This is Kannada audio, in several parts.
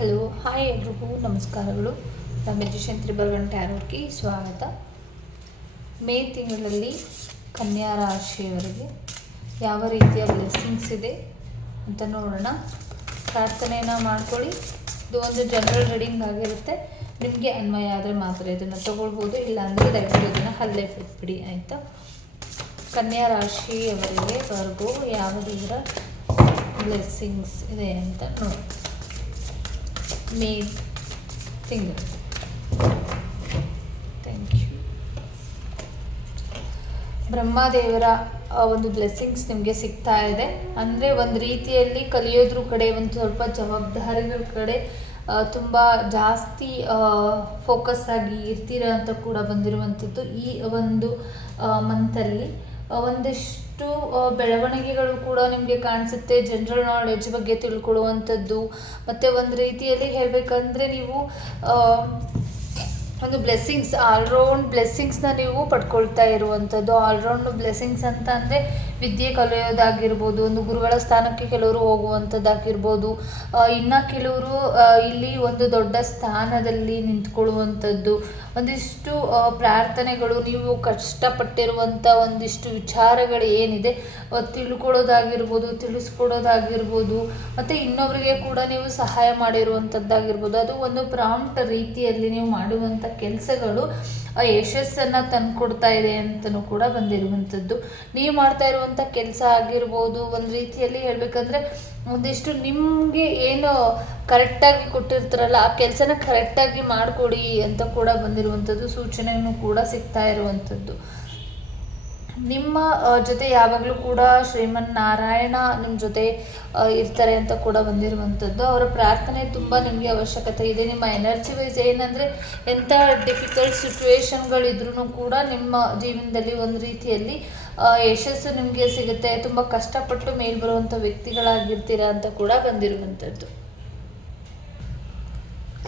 ಹಲೋ ಹಾಯ್ ಎಲ್ರಿಗೂ ನಮಸ್ಕಾರಗಳು. ಮ್ಯಾಜಿಷಿಯನ್ ತ್ರಿಬಲ್ ಟ್ಯಾರೋಟ್ಗೆ ಸ್ವಾಗತ. ಮೇ ತಿಂಗಳಲ್ಲಿ ಕನ್ಯಾ ರಾಶಿಯವರಿಗೆ ಯಾವ ರೀತಿಯ ಬ್ಲೆಸ್ಸಿಂಗ್ಸ್ ಇದೆ ಅಂತ ನೋಡೋಣ. ಪ್ರಾರ್ಥನೆಯನ್ನು ಮಾಡ್ಕೊಳ್ಳಿ. ಇದು ಒಂದು ಜನರಲ್ ರೀಡಿಂಗ್ ಆಗಿರುತ್ತೆ. ನಿಮಗೆ ಅನ್ವಯ ಆದರೆ ಮಾತ್ರ ಇದನ್ನು ತಗೊಳ್ಬೋದು, ಇಲ್ಲಾಂದರೆ ದಯವಿಟ್ಟು ಇದನ್ನು ಹಲ್ಲೆ ಬಿಟ್ಬಿಡಿ, ಆಯಿತಾ. ಕನ್ಯಾ ರಾಶಿಯವರಿಗೆ ವರ್ಗು ಯಾವ ಇದರ ಬ್ಲೆಸ್ಸಿಂಗ್ಸ್ ಇದೆ ಅಂತ ನೋಡಿ. ಮೇ ತಿಂಗಳು. Thank you. ಬ್ರಹ್ಮದೇವರ ಒಂದು ಬ್ಲೆಸ್ಸಿಂಗ್ಸ್ ನಿಮಗೆ ಸಿಗ್ತಾ ಇದೆ. ಅಂದರೆ ಒಂದು ರೀತಿಯಲ್ಲಿ ಕಲಿಯೋದ್ರ ಕಡೆ, ಒಂದು ಸ್ವಲ್ಪ ಜವಾಬ್ದಾರಿಗಳ ಕಡೆ ತುಂಬ ಜಾಸ್ತಿ ಫೋಕಸ್ ಆಗಿ ಇರ್ತೀರ ಅಂತ ಕೂಡ ಬಂದಿರುವಂಥದ್ದು. ಈ ಒಂದು ಮಂತಲ್ಲಿ ಒಂದಿಷ್ಟು ಬೆಳವಣಿಗೆಗಳು ಕೂಡ ನಿಮಗೆ ಕಾಣಿಸುತ್ತೆ. ಜನರಲ್ ನಾಲೆಡ್ಜ್ ಬಗ್ಗೆ ತಿಳ್ಕೊಳ್ಳುವಂಥದ್ದು, ಮತ್ತು ಒಂದು ರೀತಿಯಲ್ಲಿ ಹೇಳಬೇಕಂದ್ರೆ ನೀವು ಒಂದು ಬ್ಲೆಸ್ಸಿಂಗ್ಸ್, ಆಲ್ರೌಂಡ್ ಬ್ಲೆಸ್ಸಿಂಗ್ಸ್ನ ನೀವು ಪಡ್ಕೊಳ್ತಾ ಇರುವಂಥದ್ದು. ಆಲ್ರೌಂಡ್ ಬ್ಲೆಸ್ಸಿಂಗ್ಸ್ ಅಂತ ಅಂದರೆ ವಿದ್ಯೆ ಕಲಿಯೋದಾಗಿರ್ಬೋದು, ಒಂದು ಗುರುಗಳ ಸ್ಥಾನಕ್ಕೆ ಕೆಲವರು ಹೋಗುವಂಥದ್ದಾಗಿರ್ಬೋದು, ಇನ್ನು ಕೆಲವರು ಇಲ್ಲಿ ಒಂದು ದೊಡ್ಡ ಸ್ಥಾನದಲ್ಲಿ ನಿಂತ್ಕೊಳ್ಳುವಂಥದ್ದು, ಒಂದಿಷ್ಟು ಪ್ರಾರ್ಥನೆಗಳು, ನೀವು ಕಷ್ಟಪಟ್ಟಿರುವಂಥ ಒಂದಿಷ್ಟು ವಿಚಾರಗಳು ಏನಿದೆ ತಿಳ್ಕೊಳ್ಳೋದಾಗಿರ್ಬೋದು, ತಿಳಿಸ್ಕೊಡೋದಾಗಿರ್ಬೋದು, ಮತ್ತು ಇನ್ನೊಬ್ಬರಿಗೆ ಕೂಡ ನೀವು ಸಹಾಯ ಮಾಡಿರುವಂಥದ್ದಾಗಿರ್ಬೋದು. ಅದು ಒಂದು ಪ್ರಾಂಪ್ಟ್ ರೀತಿಯಲ್ಲಿ ನೀವು ಮಾಡುವಂಥ ಕೆಲಸಗಳು ಯಶಸ್ಸನ್ನು ತಂದುಕೊಡ್ತಾ ಇದೆ ಅಂತಲೂ ಕೂಡ ಬಂದಿರುವಂಥದ್ದು. ನೀವು ಮಾಡ್ತಾ ಇರುವಂಥ ಕೆಲಸ ಆಗಿರ್ಬೋದು, ಒಂದು ರೀತಿಯಲ್ಲಿ ಹೇಳಬೇಕಂದ್ರೆ ಒಂದಿಷ್ಟು ನಿಮಗೆ ಏನು ಕರೆಕ್ಟಾಗಿ ಕೊಟ್ಟಿರ್ತಾರಲ್ಲ ಆ ಕೆಲಸನ ಕರೆಕ್ಟಾಗಿ ಮಾಡಿಕೊಡಿ ಅಂತ ಕೂಡ ಬಂದಿರುವಂಥದ್ದು. ಸೂಚನೆಯೂ ಕೂಡ ಸಿಗ್ತಾ ಇರುವಂಥದ್ದು. ನಿಮ್ಮ ಜೊತೆ ಯಾವಾಗಲೂ ಕೂಡ ಶ್ರೀಮನ್ನಾರಾಯಣ ನಿಮ್ಮ ಜೊತೆ ಇರ್ತಾರೆ ಅಂತ ಕೂಡ ಬಂದಿರುವಂಥದ್ದು. ಅವರ ಪ್ರಾರ್ಥನೆ ತುಂಬ ನಿಮಗೆ ಅವಶ್ಯಕತೆ ಇದೆ. ನಿಮ್ಮ ಎನರ್ಜಿ ವೈಸ್ ಏನಂದರೆ ಎಂಥ ಡಿಫಿಕಲ್ಟ್ ಸಿಚುವೇಶನ್ಗಳಿದ್ರೂ ಕೂಡ ನಿಮ್ಮ ಜೀವನದಲ್ಲಿ ಒಂದು ರೀತಿಯಲ್ಲಿ ಯಶಸ್ಸು ನಿಮಗೆ ಸಿಗುತ್ತೆ. ತುಂಬ ಕಷ್ಟಪಟ್ಟು ಮೇಲೆ ಬರುವಂಥ ವ್ಯಕ್ತಿಗಳಾಗಿರ್ತೀರ ಅಂತ ಕೂಡ ಬಂದಿರುವಂಥದ್ದು.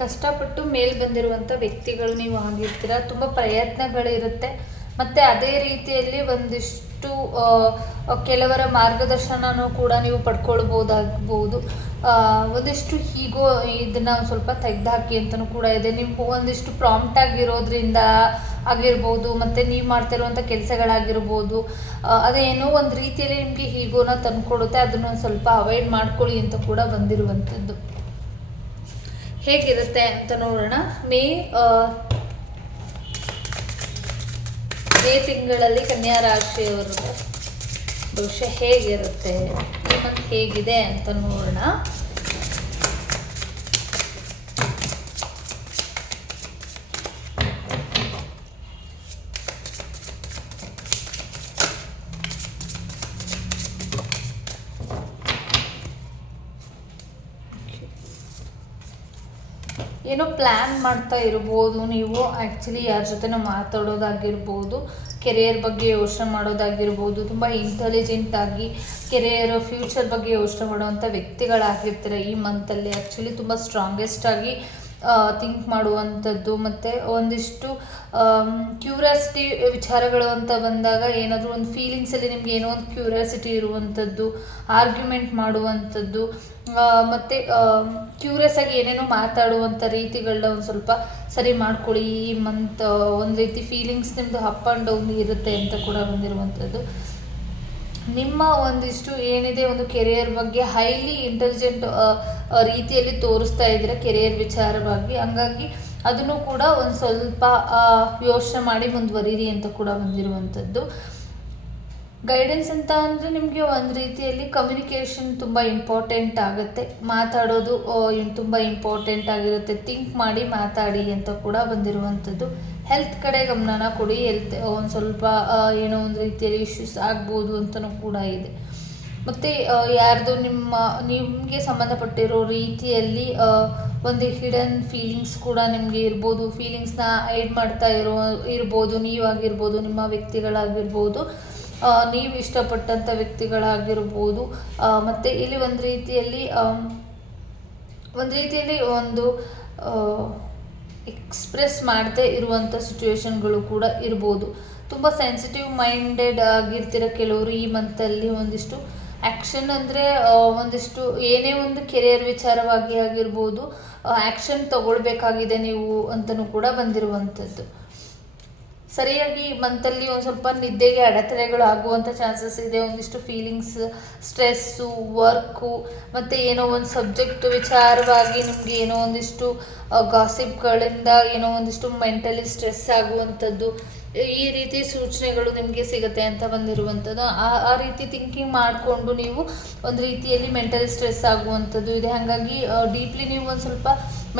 ಕಷ್ಟಪಟ್ಟು ಮೇಲೆ ಬಂದಿರುವಂಥ ವ್ಯಕ್ತಿಗಳು ನೀವು ಆಗಿರ್ತೀರ. ತುಂಬ ಪ್ರಯತ್ನಗಳಿರುತ್ತೆ, ಮತ್ತು ಅದೇ ರೀತಿಯಲ್ಲಿ ಒಂದಿಷ್ಟು ಕೆಲವರ ಮಾರ್ಗದರ್ಶನನೂ ಕೂಡ ನೀವು ಪಡ್ಕೊಳ್ಬೋದಾಗ್ಬೋದು. ಒಂದಿಷ್ಟು ಹೀಗೋ ಇದನ್ನು ಒಂದು ಸ್ವಲ್ಪ ತೆಗೆದುಹಾಕಿ ಅಂತಲೂ ಕೂಡ ಇದೆ. ನೀವು ಒಂದಿಷ್ಟು ಪ್ರಾಂಪ್ಟ್ ಆಗಿರೋದ್ರಿಂದ ಆಗಿರ್ಬೋದು, ಮತ್ತು ನೀವು ಮಾಡ್ತಿರುವಂಥ ಕೆಲಸಗಳಾಗಿರ್ಬೋದು, ಅದೇನೋ ಒಂದು ರೀತಿಯಲ್ಲಿ ನಿಮಗೆ ಹೀಗೋನ ತಂದುಕೊಡುತ್ತೆ. ಅದನ್ನೊಂದು ಸ್ವಲ್ಪ ಅವಾಯ್ಡ್ ಮಾಡ್ಕೊಳ್ಳಿ ಅಂತ ಕೂಡ ಬಂದಿರುವಂಥದ್ದು. ಹೇಗಿರುತ್ತೆ ಅಂತ ನೋಡೋಣ. ಮೇ ತಿಂಗಳಲ್ಲಿ ಕನ್ಯಾ ರಾಶಿಯವರಿಗೆ ಭವಿಷ್ಯ ಹೇಗಿರುತ್ತೆ, ಈ ಮಂತ್ ಹೇಗಿದೆ ಅಂತ ನೋಡೋಣ. ಏನೋ ಪ್ಲ್ಯಾನ್ ಮಾಡ್ತಾ ಇರ್ಬೋದು ನೀವು. ಆ್ಯಕ್ಚುಲಿ ಯಾರ ಜೊತೆನೋ ಮಾತಾಡೋದಾಗಿರ್ಬೋದು, ಕೆರಿಯರ್ ಬಗ್ಗೆ ಯೋಚನೆ ಮಾಡೋದಾಗಿರ್ಬೋದು, ತುಂಬ ಇಂಟೆಲಿಜೆಂಟಾಗಿ ಕೆರಿಯರ್ ಫ್ಯೂಚರ್ ಬಗ್ಗೆ ಯೋಚನೆ ಮಾಡುವಂಥ ವ್ಯಕ್ತಿಗಳಾಗಿರ್ತಾರೆ ಈ ಮಂತಲ್ಲಿ. ಆ್ಯಕ್ಚುಲಿ ತುಂಬ ಸ್ಟ್ರಾಂಗೆಸ್ಟಾಗಿ ಥಿಂಕ್ ಮಾಡುವಂಥದ್ದು, ಮತ್ತು ಒಂದಿಷ್ಟು ಕ್ಯೂರಿಯಾಸಿಟಿ ವಿಚಾರಗಳು ಅಂತ ಬಂದಾಗ ಏನಾದರೂ ಒಂದು ಫೀಲಿಂಗ್ಸಲ್ಲಿ ನಿಮ್ಗೆ ಏನೋ ಒಂದು ಕ್ಯೂರಿಯಾಸಿಟಿ ಇರುವಂಥದ್ದು, ಆರ್ಗ್ಯುಮೆಂಟ್ ಮಾಡುವಂಥದ್ದು, ಮತ್ತು ಕ್ಯೂರಿಯಸ್ ಆಗಿ ಏನೇನೋ ಮಾತಾಡುವಂಥ ರೀತಿಗಳನ್ನ ಒಂದು ಸ್ವಲ್ಪ ಸರಿ ಮಾಡ್ಕೊಳ್ಳಿ. ಈ ಮಂತ್ ಒಂದು ರೀತಿ ಫೀಲಿಂಗ್ಸ್ ನಿಮ್ಮದು ಅಪ್ ಆ್ಯಂಡ್ ಡೌನ್ ಇರುತ್ತೆ ಅಂತ ಕೂಡ ಬಂದಿರುವಂಥದ್ದು. ನಿಮ್ಮ ಒಂದಿಷ್ಟು ಏನಿದೆ ಒಂದು ಕೆರಿಯರ್ ಬಗ್ಗೆ ಹೈಲಿ ಇಂಟೆಲಿಜೆಂಟ್ ರೀತಿಯಲ್ಲಿ ತೋರಿಸ್ತಾ ಇದ್ದೀರ ಕೆರಿಯರ್ ವಿಚಾರವಾಗಿ. ಹಂಗಾಗಿ ಅದನ್ನು ಕೂಡ ಒಂದು ಸ್ವಲ್ಪ ಯೋಚನೆ ಮಾಡಿ ಮುಂದುವರಿರಿ ಅಂತ ಕೂಡ ಬಂದಿರುವಂಥದ್ದು. ಗೈಡೆನ್ಸ್ ಅಂತ ಅಂದರೆ ನಿಮಗೆ ಒಂದು ರೀತಿಯಲ್ಲಿ ಕಮ್ಯುನಿಕೇಷನ್ ತುಂಬ ಇಂಪಾರ್ಟೆಂಟ್ ಆಗುತ್ತೆ. ಮಾತಾಡೋದು ತುಂಬ ಇಂಪಾರ್ಟೆಂಟ್ ಆಗಿರುತ್ತೆ. ಥಿಂಕ್ ಮಾಡಿ ಮಾತಾಡಿ ಅಂತ ಕೂಡ ಬಂದಿರುವಂಥದ್ದು. ಹೆಲ್ತ್ ಕಡೆ ಗಮನನ ಕೊಡಿ. ಹೆಲ್ತ್ ಒಂದು ಸ್ವಲ್ಪ ಏನೋ ಒಂದು ರೀತಿಯಲ್ಲಿ ಇಶ್ಯೂಸ್ ಆಗ್ಬೋದು ಅಂತಲೂ ಕೂಡ ಇದೆ. ಮತ್ತು ಯಾರ್ದು ನಿಮಗೆ ಸಂಬಂಧಪಟ್ಟಿರೋ ರೀತಿಯಲ್ಲಿ ಒಂದು ಹಿಡನ್ ಫೀಲಿಂಗ್ಸ್ ಕೂಡ ನಿಮಗೆ ಇರ್ಬೋದು. ಫೀಲಿಂಗ್ಸ್ನ ಹೈಡ್ ಮಾಡ್ತಾ ಇರ್ಬೋದು ನೀವಾಗಿರ್ಬೋದು, ನಿಮ್ಮ ವ್ಯಕ್ತಿಗಳಾಗಿರ್ಬೋದು, ನೀವು ಇಷ್ಟಪಟ್ಟಂಥ ವ್ಯಕ್ತಿಗಳಾಗಿರ್ಬೋದು. ಮತ್ತು ಇಲ್ಲಿ ಒಂದು ರೀತಿಯಲ್ಲಿ ಒಂದು ಎಕ್ಸ್ಪ್ರೆಸ್ ಮಾಡದೇ ಇರುವಂಥ ಸಿಚುವೇಶನ್ಗಳು ಕೂಡ ಇರ್ಬೋದು. ತುಂಬ ಸೆನ್ಸಿಟಿವ್ ಮೈಂಡೆಡ್ ಆಗಿರ್ತಿರೋ ಕೆಲವರು ಈ ಮಂತಲ್ಲಿ ಒಂದಿಷ್ಟು ಆ್ಯಕ್ಷನ್ ಅಂದರೆ ಒಂದಿಷ್ಟು ಏನೇ ಒಂದು ಕೆರಿಯರ್ ವಿಚಾರವಾಗಿ ಆಗಿರ್ಬೋದು, ಆ್ಯಕ್ಷನ್ ತಗೊಳ್ಬೇಕಾಗಿದೆ ನೀವು ಅಂತಲೂ ಕೂಡ ಬಂದಿರುವಂಥದ್ದು. ಸರಿಯಾಗಿ ಮಂತಲ್ಲಿ ಒಂದು ಸ್ವಲ್ಪ ನಿದ್ದೆಗೆ ಅಡೆತಡೆಗಳು ಆಗುವಂಥ ಚಾನ್ಸಸ್ ಇದೆ. ಒಂದಿಷ್ಟು ಫೀಲಿಂಗ್ಸ್, ಸ್ಟ್ರೆಸ್ಸು, ವರ್ಕು ಮತ್ತು ಏನೋ ಒಂದು ಸಬ್ಜೆಕ್ಟ್ ವಿಚಾರವಾಗಿ ನಿಮಗೆ ಏನೋ ಒಂದಿಷ್ಟು ಗಾಸಿಪ್ಗಳಿಂದ ಏನೋ ಒಂದಿಷ್ಟು ಮೆಂಟಲಿ ಸ್ಟ್ರೆಸ್ ಆಗುವಂಥದ್ದು, ಈ ರೀತಿ ಸೂಚನೆಗಳು ನಿಮಗೆ ಸಿಗುತ್ತೆ ಅಂತ ಬಂದಿರುವಂಥದ್ದು. ಆ ರೀತಿ ಥಿಂಕಿಂಗ್ ಮಾಡಿಕೊಂಡು ನೀವು ಒಂದು ರೀತಿಯಲ್ಲಿ ಮೆಂಟಲಿ ಸ್ಟ್ರೆಸ್ ಆಗುವಂಥದ್ದು ಇದೆ. ಹಾಗಾಗಿ ಡೀಪ್ಲಿ ನೀವು ಒಂದು ಸ್ವಲ್ಪ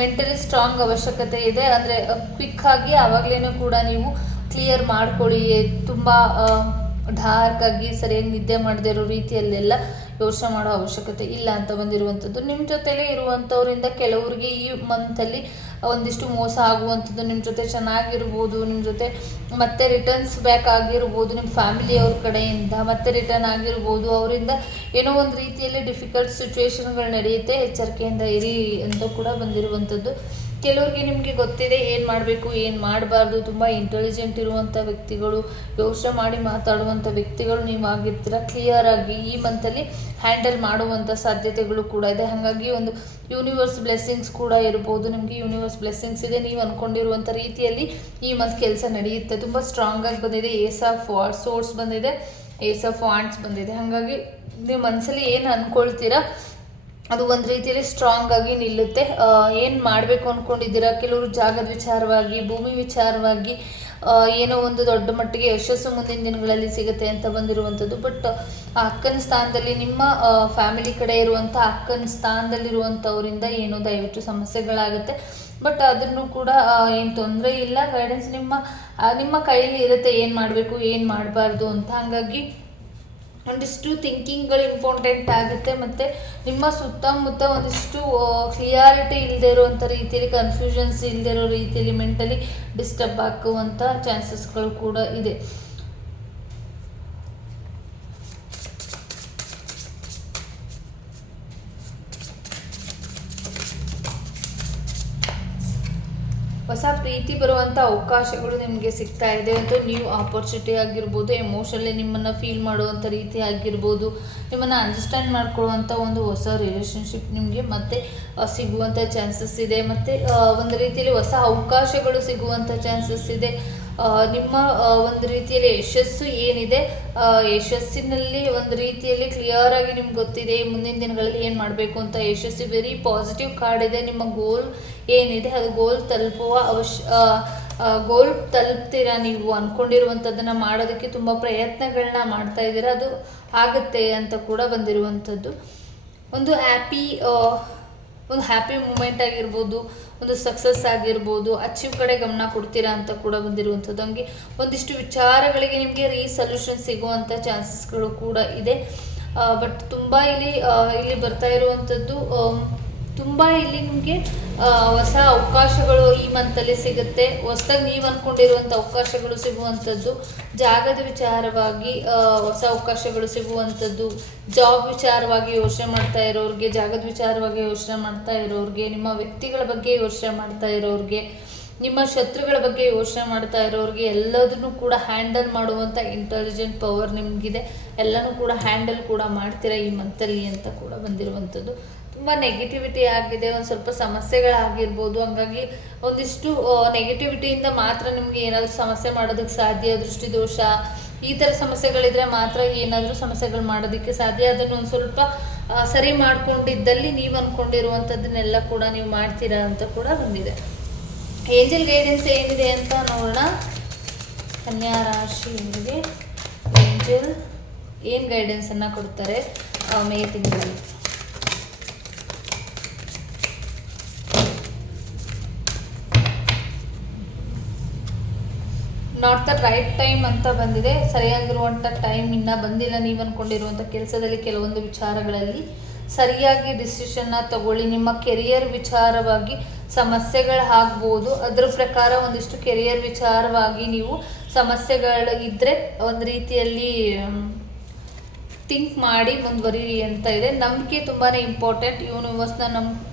ಮೆಂಟಲಿ ಸ್ಟ್ರಾಂಗ್ ಅವಶ್ಯಕತೆ ಇದೆ. ಅಂದರೆ ಕ್ವಿಕ್ಕಾಗಿ ಆವಾಗಲೇ ಕೂಡ ನೀವು ಕ್ಲಿಯರ್ ಮಾಡ್ಕೊಳ್ಳಿ. ತುಂಬ ಡಾರ್ಕ್ ಆಗಿ ಸರಿಯಾಗಿ ನಿದ್ದೆ ಮಾಡದೇ ಇರೋ ರೀತಿಯಲ್ಲೆಲ್ಲ ಯೋಚನೆ ಮಾಡೋ ಅವಶ್ಯಕತೆ ಇಲ್ಲ ಅಂತ ಬಂದಿರುವಂಥದ್ದು. ನಿಮ್ಮ ಜೊತೆಲೇ ಇರುವಂಥವ್ರಿಂದ ಕೆಲವರಿಗೆ ಈ ಮಂತಲ್ಲಿ ಒಂದಿಷ್ಟು ಮೋಸ ಆಗುವಂಥದ್ದು, ನಿಮ್ಮ ಜೊತೆ ಚೆನ್ನಾಗಿರ್ಬೋದು, ನಿಮ್ಮ ಜೊತೆ ಮತ್ತೆ ರಿಟರ್ನ್ಸ್ ಬ್ಯಾಕ್ ಆಗಿರ್ಬೋದು, ನಿಮ್ಮ ಫ್ಯಾಮಿಲಿಯವ್ರ ಕಡೆಯಿಂದ ಮತ್ತೆ ರಿಟರ್ನ್ ಆಗಿರ್ಬೋದು, ಅವರಿಂದ ಏನೋ ಒಂದು ರೀತಿಯಲ್ಲಿ ಡಿಫಿಕಲ್ಟ್ ಸಿಚುವೇಶನ್ಗಳು ನಡೆಯುತ್ತೆ, ಎಚ್ಚರಿಕೆಯಿಂದ ಇರಿ ಅಂತ ಕೂಡ ಬಂದಿರುವಂಥದ್ದು. ಕೆಲವ್ರಿಗೆ ನಿಮಗೆ ಗೊತ್ತಿದೆ ಏನು ಮಾಡಬೇಕು ಏನು ಮಾಡಬಾರ್ದು. ತುಂಬ ಇಂಟೆಲಿಜೆಂಟ್ ಇರುವಂಥ ವ್ಯಕ್ತಿಗಳು, ಯೋಚನೆ ಮಾಡಿ ಮಾತಾಡುವಂಥ ವ್ಯಕ್ತಿಗಳು ನೀವು ಆಗಿರ್ತೀರ. ಕ್ಲಿಯರಾಗಿ ಈ ಮಂತಲ್ಲಿ ಹ್ಯಾಂಡಲ್ ಮಾಡುವಂಥ ಸಾಧ್ಯತೆಗಳು ಕೂಡ ಇದೆ. ಹಾಗಾಗಿ ಒಂದು ಯೂನಿವರ್ಸ್ ಬ್ಲೆಸ್ಸಿಂಗ್ಸ್ ಕೂಡ ಇರ್ಬೋದು. ನಿಮಗೆ ಯೂನಿವರ್ಸ್ ಬ್ಲೆಸ್ಸಿಂಗ್ಸ್ ಇದೆ, ನೀವು ಅಂದ್ಕೊಂಡಿರುವಂಥ ರೀತಿಯಲ್ಲಿ ಈ ಮಂತ್ ಕೆಲಸ ನಡೆಯುತ್ತೆ. ತುಂಬ ಸ್ಟ್ರಾಂಗಾಗಿ ಬಂದಿದೆ. ಏಸ್ ಆಫ್ ಸೋರ್ಸ್ ಬಂದಿದೆ, ಏಸ್ ಆಫ್ ವಾಂಡ್ಸ್ ಬಂದಿದೆ. ಹಾಗಾಗಿ ನೀವು ಮನಸ್ಸಲ್ಲಿ ಏನು ಅಂದ್ಕೊಳ್ತೀರಾ ಅದು ಒಂದು ರೀತಿಯಲ್ಲಿ ಸ್ಟ್ರಾಂಗ್ ಆಗಿ ನಿಲ್ಲುತ್ತೆ. ಏನು ಮಾಡಬೇಕು ಅಂದ್ಕೊಂಡಿದ್ದೀರಾ, ಕೆಲವರು ಜಾಗದ ವಿಚಾರವಾಗಿ, ಭೂಮಿ ವಿಚಾರವಾಗಿ ಏನೋ ಒಂದು ದೊಡ್ಡ ಮಟ್ಟಿಗೆ ಯಶಸ್ಸು ಮುಂದಿನ ದಿನಗಳಲ್ಲಿ ಸಿಗುತ್ತೆ ಅಂತ ಬಂದಿರುವಂಥದ್ದು. ಬಟ್ ಅಕ್ಕನ ಸ್ಥಾನದಲ್ಲಿ ನಿಮ್ಮ ಫ್ಯಾಮಿಲಿ ಕಡೆ ಇರುವಂಥ ಅಕ್ಕನ ಸ್ಥಾನದಲ್ಲಿರುವಂಥವರಿಂದ ಏನೋ ದಯವಿಟ್ಟು ಸಮಸ್ಯೆಗಳಾಗುತ್ತೆ. ಬಟ್ ಅದನ್ನು ಕೂಡ ಏನು ತೊಂದರೆ ಇಲ್ಲ. ಗೈಡೆನ್ಸ್ ನಿಮ್ಮ ಕೈಯಲ್ಲಿ ಇರುತ್ತೆ, ಏನು ಮಾಡಬೇಕು ಏನು ಮಾಡಬಾರ್ದು ಅಂತ. ಹಾಗಾಗಿ ಒಂದಿಷ್ಟು ಥಿಂಕಿಂಗ್ಗಳು ಇಂಪಾರ್ಟೆಂಟ್ ಆಗುತ್ತೆ. ಮತ್ತು ನಿಮ್ಮ ಸುತ್ತಮುತ್ತ ಒಂದಿಷ್ಟು ಕ್ಲಿಯಾರಿಟಿ ಇಲ್ಲದೆ ಇರುವಂಥ ರೀತಿಯಲ್ಲಿ, ಕನ್ಫ್ಯೂಷನ್ಸ್ ಇಲ್ಲದೆ ಇರೋ ರೀತಿಯಲ್ಲಿ ಮೆಂಟಲಿ ಡಿಸ್ಟರ್ಬ್ ಆಗುವಂಥ ಚಾನ್ಸಸ್ಗಳು ಕೂಡ ಇದೆ. ಹೊಸ ಪ್ರೀತಿ ಬರುವಂಥ ಅವಕಾಶಗಳು ನಿಮಗೆ ಸಿಗ್ತಾ ಇದೆ. ಅಂತ ನ್ಯೂ ಆಪರ್ಚುನಿಟಿ ಆಗಿರ್ಬೋದು, ಎಮೋಷನಲಿ ನಿಮ್ಮನ್ನು ಫೀಲ್ ಮಾಡುವಂಥ ರೀತಿ ಆಗಿರ್ಬೋದು, ನಿಮ್ಮನ್ನು ಅಂಡರ್ಸ್ಟ್ಯಾಂಡ್ ಮಾಡ್ಕೊಳ್ಳುವಂಥ ಒಂದು ಹೊಸ ರಿಲೇಷನ್ಶಿಪ್ ನಿಮಗೆ ಮತ್ತೆ ಸಿಗುವಂಥ ಚಾನ್ಸಸ್ ಇದೆ. ಮತ್ತು ಒಂದು ರೀತಿಯಲ್ಲಿ ಹೊಸ ಅವಕಾಶಗಳು ಸಿಗುವಂಥ ಚಾನ್ಸಸ್ ಇದೆ. ನಿಮ್ಮ ಒಂದು ರೀತಿಯಲ್ಲಿ ಯಶಸ್ಸು ಏನಿದೆ, ಯಶಸ್ಸಿನಲ್ಲಿ ಒಂದು ರೀತಿಯಲ್ಲಿ ಕ್ಲಿಯರ್ ಆಗಿ ನಿಮ್ಗೆ ಗೊತ್ತಿದೆ ಮುಂದಿನ ದಿನಗಳಲ್ಲಿ ಏನು ಮಾಡಬೇಕು ಅಂತ. ಯಶಸ್ಸು ವೆರಿ ಪಾಸಿಟಿವ್ ಕಾರ್ಡ್ ಇದೆ. ನಿಮ್ಮ ಗೋಲ್ ಏನಿದೆ ಅದು ಗೋಲ್ ತಲುಪ್ತೀರಾ. ನೀವು ಅಂದ್ಕೊಂಡಿರುವಂಥದ್ದನ್ನು ಮಾಡೋದಕ್ಕೆ ತುಂಬ ಪ್ರಯತ್ನಗಳನ್ನ ಮಾಡ್ತಾ ಇದ್ದೀರಾ, ಅದು ಆಗುತ್ತೆ ಅಂತ ಕೂಡ ಬಂದಿರುವಂಥದ್ದು. ಒಂದು ಹ್ಯಾಪಿ ಮೂಮೆಂಟ್ ಆಗಿರ್ಬೋದು, ಒಂದು ಸಕ್ಸಸ್ ಆಗಿರ್ಬೋದು, ಅಚೀವ್ ಕಡೆ ಗಮನ ಕೊಡ್ತೀರಾ ಅಂತ ಕೂಡ ಬಂದಿರುವಂಥದ್ದು. ಹಂಗೆ ಒಂದಿಷ್ಟು ವಿಚಾರಗಳಿಗೆ ನಿಮಗೆ ರೀಸಲ್ಯೂಷನ್ ಸಿಗುವಂಥ ಚಾನ್ಸಸ್ಗಳು ಕೂಡ ಇದೆ. ಬಟ್ ತುಂಬ ಇಲ್ಲಿ ಬರ್ತಾ ಇರುವಂಥದ್ದು, ತುಂಬ ಇಲ್ಲಿ ನಿಮಗೆ ಹೊಸ ಅವಕಾಶಗಳು ಈ ಮಂತಲ್ಲಿ ಸಿಗುತ್ತೆ. ಹೊಸದಾಗಿ ನೀವು ಅಂದ್ಕೊಂಡಿರುವಂಥ ಅವಕಾಶಗಳು ಸಿಗುವಂಥದ್ದು, ಜಾಗದ ವಿಚಾರವಾಗಿ ಹೊಸ ಅವಕಾಶಗಳು ಸಿಗುವಂಥದ್ದು, ಜಾಬ್ ವಿಚಾರವಾಗಿ ಯೋಚನೆ ಮಾಡ್ತಾ ಇರೋರಿಗೆ, ಜಾಗದ ವಿಚಾರವಾಗಿ ಯೋಚನೆ ಮಾಡ್ತಾ ಇರೋರಿಗೆ, ನಿಮ್ಮ ವ್ಯಕ್ತಿಗಳ ಬಗ್ಗೆ ಯೋಚನೆ ಮಾಡ್ತಾ ಇರೋರಿಗೆ, ನಿಮ್ಮ ಶತ್ರುಗಳ ಬಗ್ಗೆ ಯೋಚನೆ ಮಾಡ್ತಾ ಇರೋರಿಗೆ ಎಲ್ಲದನ್ನು ಕೂಡ ಹ್ಯಾಂಡಲ್ ಮಾಡುವಂಥ ಇಂಟೆಲಿಜೆಂಟ್ ಪವರ್ ನಿಮಗಿದೆ. ಎಲ್ಲನೂ ಕೂಡ ಹ್ಯಾಂಡಲ್ ಕೂಡ ಮಾಡ್ತೀರಾ ಈ ಮಂತಲ್ಲಿ ಅಂತ ಕೂಡ ಬಂದಿರುವಂಥದ್ದು. ತುಂಬ ನೆಗೆಟಿವಿಟಿ ಆಗಿದೆ, ಒಂದು ಸ್ವಲ್ಪ ಸಮಸ್ಯೆಗಳಾಗಿರ್ಬೋದು. ಹಂಗಾಗಿ ಒಂದಿಷ್ಟು ನೆಗೆಟಿವಿಟಿಯಿಂದ ಮಾತ್ರ ನಿಮಗೆ ಏನಾದರೂ ಸಮಸ್ಯೆ ಮಾಡೋದಕ್ಕೆ ಸಾಧ್ಯ. ದೃಷ್ಟಿದೋಷ ಈ ಥರ ಸಮಸ್ಯೆಗಳಿದ್ರೆ ಮಾತ್ರ ಏನಾದರೂ ಸಮಸ್ಯೆಗಳು ಮಾಡೋದಕ್ಕೆ ಸಾಧ್ಯ. ಅದನ್ನು ಒಂದು ಸ್ವಲ್ಪ ಸರಿ ಮಾಡ್ಕೊಂಡಿದ್ದಲ್ಲಿ ನೀವು ಅಂದ್ಕೊಂಡಿರುವಂಥದ್ದನ್ನೆಲ್ಲ ಕೂಡ ನೀವು ಮಾಡ್ತೀರಾ ಅಂತ ಕೂಡ ಬಂದಿದೆ. ಏಂಜಲ್ ಗೈಡೆನ್ಸ್ ಏನಿದೆ ಅಂತ ನೋಡೋಣ. ಕನ್ಯಾ ರಾಶಿಯವರಿಗೆ ಏಂಜಲ್ ಏನು ಗೈಡೆನ್ಸನ್ನು ಕೊಡ್ತಾರೆ ಮೇ ತಿಂಗಳಲ್ಲಿ? ನಾಟ್ ದ ರೈಟ್ ಟೈಮ್ ಅಂತ ಬಂದಿದೆ. ಸರಿಯಾಗಿರುವಂಥ ಟೈಮ್ ಇನ್ನೂ ಬಂದಿಲ್ಲ. ನೀವು ಅಂದ್ಕೊಂಡಿರುವಂಥ ಕೆಲಸದಲ್ಲಿ ಕೆಲವೊಂದು ವಿಚಾರಗಳಲ್ಲಿ ಸರಿಯಾಗಿ ಡಿಸಿಷನ್ನ ತಗೊಳ್ಳಿ. ನಿಮ್ಮ ಕೆರಿಯರ್ ವಿಚಾರವಾಗಿ ಸಮಸ್ಯೆಗಳು ಆಗ್ಬೋದು, ಅದರ ಪ್ರಕಾರ ಒಂದಿಷ್ಟು ಕೆರಿಯರ್ ವಿಚಾರವಾಗಿ ನೀವು ಸಮಸ್ಯೆಗಳು ಇದ್ದರೆ ಒಂದು ರೀತಿಯಲ್ಲಿ ಥಿಂಕ್ ಮಾಡಿ ಮುಂದುವರಿರಿ ಅಂತ ಇದೆ. ನಂಬಿಕೆ ತುಂಬಾ ಇಂಪಾರ್ಟೆಂಟ್. ಯೂನಿವರ್ಸ್ನ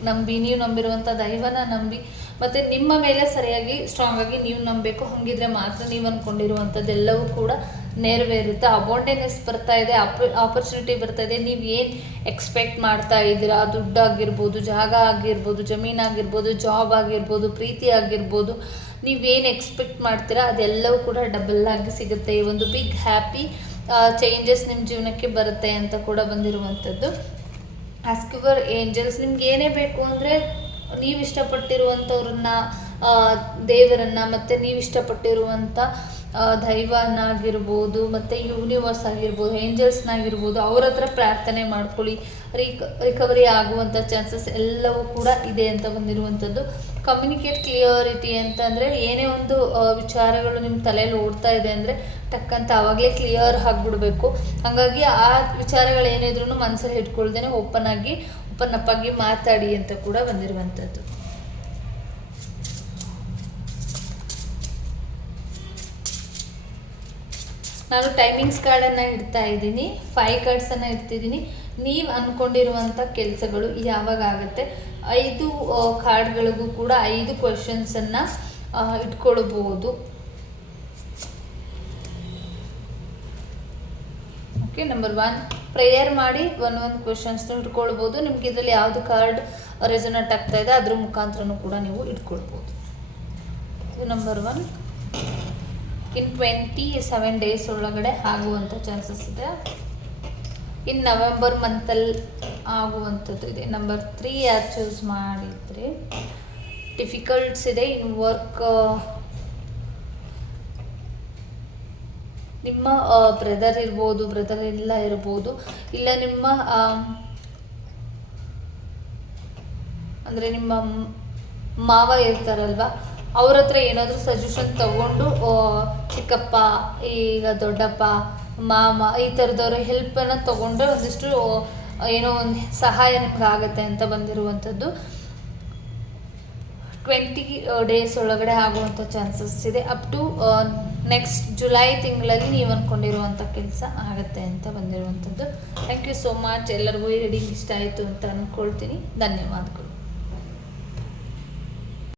ನಂಬಿ, ನೀವು ನಂಬಿರುವಂಥ ದೈವನ ನಂಬಿ, ಮತ್ತು ನಿಮ್ಮ ಮೇಲೆ ಸರಿಯಾಗಿ ಸ್ಟ್ರಾಂಗ್ ಆಗಿ ನೀವು ನಂಬಬೇಕು. ಹಾಗಿದ್ರೆ ಮಾತ್ರ ನೀವು ಅಂದ್ಕೊಂಡಿರುವಂಥದ್ದೆಲ್ಲವೂ ಕೂಡ ನೆರವೇರುತ್ತೆ. ಅಬೌಂಡೆನೆಸ್ ಬರ್ತಾ ಇದೆ, ಆಪರ್ಚುನಿಟಿ ಬರ್ತಾ ಇದೆ. ನೀವು ಏನು ಎಕ್ಸ್ಪೆಕ್ಟ್ ಮಾಡ್ತಾ ಇದ್ದೀರಾ, ದುಡ್ಡಾಗಿರ್ಬೋದು, ಜಾಗ ಆಗಿರ್ಬೋದು, ಜಮೀನಾಗಿರ್ಬೋದು, ಜಾಬ್ ಆಗಿರ್ಬೋದು, ಪ್ರೀತಿ ಆಗಿರ್ಬೋದು, ನೀವೇನು ಎಕ್ಸ್ಪೆಕ್ಟ್ ಮಾಡ್ತೀರಾ ಅದೆಲ್ಲವೂ ಕೂಡ ಡಬಲ್ ಆಗಿ ಸಿಗುತ್ತೆ. ಈ ಒಂದು ಬಿಗ್ ಹ್ಯಾಪಿ ಚೇಂಜಸ್ ನಿಮ್ಮ ಜೀವನಕ್ಕೆ ಬರುತ್ತೆ ಅಂತ ಕೂಡ ಬಂದಿರುವಂಥದ್ದು. ಆಸ್ಕ್ ಯುವರ್ ಏಂಜಲ್ಸ್, ನಿಮ್ಗೆ ಏನೇ ಬೇಕು ಅಂದರೆ ನೀವು ಇಷ್ಟಪಟ್ಟಿರುವಂಥವ್ರನ್ನ, ದೇವರನ್ನು, ಮತ್ತು ನೀವು ಇಷ್ಟಪಟ್ಟಿರುವಂಥ ದೈವನಾಗಿರ್ಬೋದು, ಮತ್ತು ಯೂನಿವರ್ಸ್ ಆಗಿರ್ಬೋದು, ಏಂಜಲ್ಸ್ನಾಗಿರ್ಬೋದು, ಅವ್ರ ಹತ್ರ ಪ್ರಾರ್ಥನೆ ಮಾಡ್ಕೊಳ್ಳಿ. ರಿಕವರಿ ಆಗುವಂಥ ಚಾನ್ಸಸ್ ಎಲ್ಲವೂ ಕೂಡ ಇದೆ ಅಂತ ಬಂದಿರುವಂಥದ್ದು. ಕಮ್ಯುನಿಕೇಟ್ ಕ್ಲಿಯರಿಟಿ ಅಂತಂದರೆ ಏನೇ ಒಂದು ವಿಚಾರಗಳು ನಿಮ್ಮ ತಲೆಯಲ್ಲಿ ಓಡ್ತಾ ಇದೆ ಅಂದರೆ ಟಕ್ಕಂತ ಆವಾಗಲೇ ಕ್ಲಿಯರ್ ಆಗಿಬಿಡ್ಬೇಕು. ಹಾಗಾಗಿ ಆ ವಿಚಾರಗಳು ಏನಿದ್ರೂ ಮನಸ್ಸಲ್ಲಿ ಇಟ್ಕೊಳ್ದೇನೆ ಓಪನ್ ಅಪ್ ಆಗಿ ಮಾತಾಡಿ ಅಂತ ಕೂಡ ಬಂದಿರುವಂಥದ್ದು. ನಾನು ಟೈಮಿಂಗ್ಸ್ ಕಾರ್ಡನ್ನು ಇಡ್ತಾ ಇದ್ದೀನಿ, 5 ಕಾರ್ಡ್ಸನ್ನು ಇಡ್ತಿದ್ದೀನಿ. ನೀವು ಅಂದ್ಕೊಂಡಿರುವಂಥ ಕೆಲಸಗಳು ಯಾವಾಗ ಆಗುತ್ತೆ, 5 ಕಾರ್ಡ್ಗಳಿಗೂ ಕೂಡ 5 ಕ್ವೆಶನ್ಸನ್ನು ಇಟ್ಕೊಳ್ಬೋದು. ಓಕೆ, ನಂಬರ್ 1 ಪ್ರೇಯರ್ ಮಾಡಿ ಒಂದು ಕ್ವೆಶನ್ಸ್ನ ಇಟ್ಕೊಳ್ಬೋದು. ನಿಮ್ಗೆ ಇದರಲ್ಲಿ ಯಾವುದು ಕಾರ್ಡ್ ರೆಸೊನೇಟ್ ಆಗ್ತಾ ಇದೆ ಅದ್ರ ಮುಖಾಂತರನೂ ಕೂಡ ನೀವು ಇಟ್ಕೊಳ್ಬೋದು. ನಂಬರ್ 1 ಇನ್ 27 ಡೇಸ್ ಒಳಗಡೆ ಆಗುವಂಥ ಚಾನ್ಸಸ್ ಇದೆ. ಇನ್ ನವೆಂಬರ್ ಮಂತಲ್ಲಿ ಆಗುವಂಥದ್ದು ಇದೆ. ನಂಬರ್ 3 ಯಾರು ಚೂಸ್ ಮಾಡಿದರೆ ಡಿಫಿಕಲ್ಟ್ಸ್ ಇದೆ ಇನ್ ವರ್ಕ್. ನಿಮ್ಮ ಬ್ರದರ್ ಇರ್ಬೋದು, ಬ್ರದರ್ ಇಲ್ಲ ಇರ್ಬೋದು, ಇಲ್ಲ ನಿಮ್ಮ ಅಂದರೆ ನಿಮ್ಮ ಮಾವ ಇರ್ತಾರಲ್ವ, ಅವ್ರ ಹತ್ರ ಏನಾದರೂ ಸಜೆಷನ್ ತಗೊಂಡು ಚಿಕ್ಕಪ್ಪ, ಈಗ ದೊಡ್ಡಪ್ಪ, ಮಾಮ, ಈ ಥರದವ್ರ ಹೆಲ್ಪನ್ನು ತೊಗೊಂಡ್ರೆ ಒಂದಿಷ್ಟು ಏನೋ ಒಂದು ಸಹಾಯ ನಿಮ್ಗೆ ಆಗುತ್ತೆ ಅಂತ ಬಂದಿರುವಂಥದ್ದು. 20 ಡೇಸ್ ಒಳಗಡೆ ಆಗುವಂಥ ಚಾನ್ಸಸ್ ಇದೆ. ಅಪ್ ಟು ನೆಕ್ಸ್ಟ್ ಜುಲೈ ತಿಂಗಳಲ್ಲಿ ನೀವು ಅಂದ್ಕೊಂಡಿರುವಂಥ ಕೆಲಸ ಆಗುತ್ತೆ ಅಂತ ಬಂದಿರುವಂಥದ್ದು. Thank you so much. ಎಲ್ಲರಿಗೂ ಈ ರೀಡಿಂಗ್ ಇಷ್ಟ ಆಯಿತು ಅಂತ ಅಂದ್ಕೊಳ್ತೀನಿ. ಧನ್ಯವಾದಗಳು.